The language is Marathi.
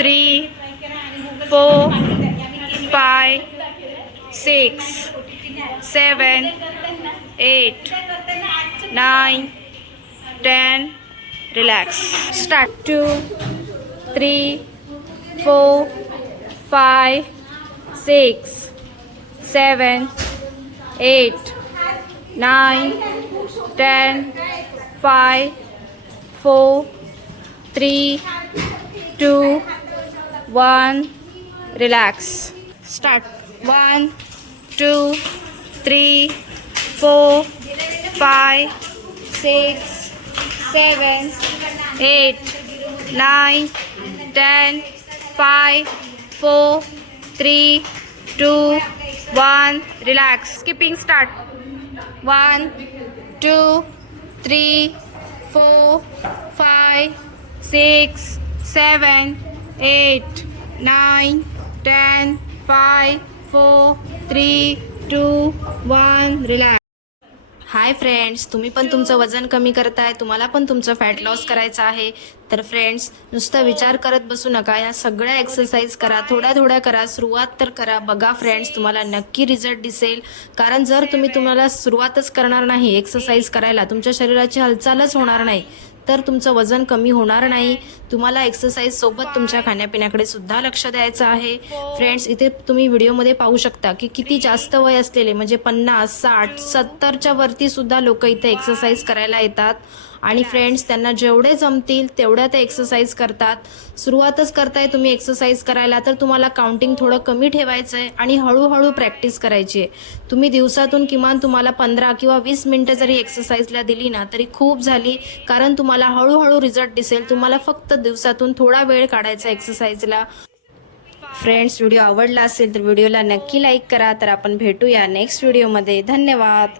three, four, five, six, seven, eight, nine, ten. Relax. Start. Two, three, four, five, six, seven, eight, nine, ten, five, four, three, two, one. Relax. Start. One, two, three, four, five, six, seven, eight, nine, ten, five, four, three, two, one. Relax. Skipping start. One, two, three, four, five, six, seven, eight, nine, ten, five, four, three, two, one. Relax. Hi friends तुम्ही पण तुमचं वजन कमी करताय तुम्हाला पण तुमचं फॅट लॉस करायचं आहे तर फ्रेंड्स नुसता विचार करत बसू नका या सगळ्या एक्सरसाइज करा थोड्या थोड्या करा सुरुवात तर करा बघा फ्रेंड्स तुम्हाला नक्की रिझल्ट दिसेल कारण जर तुम्ही तुम्हाला सुरुवातच करणार नाही एक्सरसाइज करायला तुमच्या शरीराची हालचालच होणार नाही तर तुमचं वजन कमी होणार नाही. तुम्हाला एक्सरसाइज सोबत तुमच्या खाण्यापिण्याकडे सुद्धा लक्ष द्यायचं आहे. फ्रेंड्स इथे तुम्ही व्हिडिओमध्ये पाहू शकता की किती जास्त वय असलेले म्हणजे पन्नास साठ सत्तरच्या वरती सुद्धा लोक इथे एक्सरसाइज करायला येतात. आणि फ्रेंड्स त्यांना जेवढे जमतील तेवढ्या ते एक्सरसाइज करतात. सुरुवातच करताय तुम्ही एक्सरसाइज करायला तर तुम्हाला काउंटिंग थोडं कमी ठेवायचं आहे आणि हळूहळू प्रॅक्टिस करायची आहे तुम्ही दिवसातून किमान तुम्हाला पंधरा किंवा वीस मिनटं जरी एक्सरसाइजला दिली ना तरी खूप झाली. कारण तुम्हाला हळूहळू रिझल्ट दिसेल. तुम्हाला फक्त दिवसातून थोडा वेळ काढायचा एक्सरसाइजला फ्रेंड्स व्हिडिओ आवडला असेल तर व्हिडिओला नक्की लाईक करा. तर आपण भेटूया नेक्स्ट व्हिडिओमध्ये धन्यवाद.